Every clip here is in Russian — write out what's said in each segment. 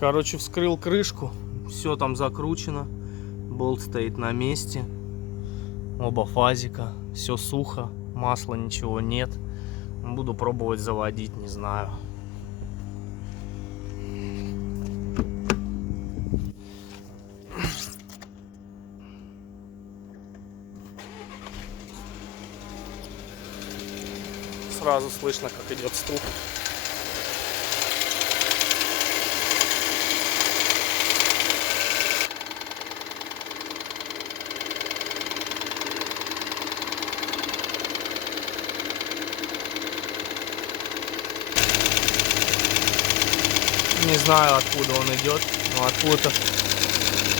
Короче, вскрыл крышку, все там закручено, болт стоит на месте, оба фазика, все сухо, масла ничего нет. Буду пробовать заводить, не знаю. Сразу слышно, как идет стук. Не знаю, откуда он идет, но откуда-то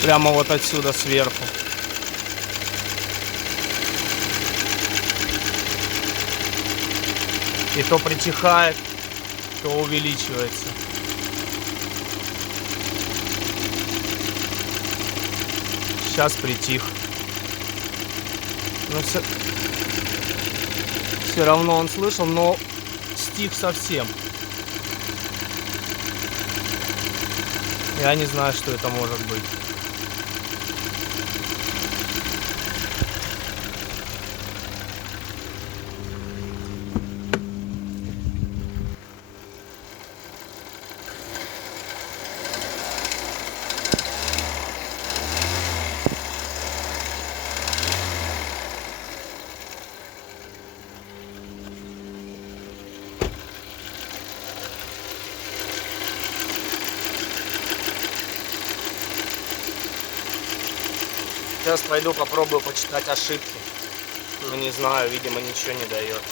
прямо вот отсюда сверху. И то притихает, то увеличивается. Сейчас притих. Но все равно он слышал, но стих совсем. Я не знаю, что это может быть. Сейчас пойду попробую почитать ошибки. Но не знаю, видимо, ничего не дает.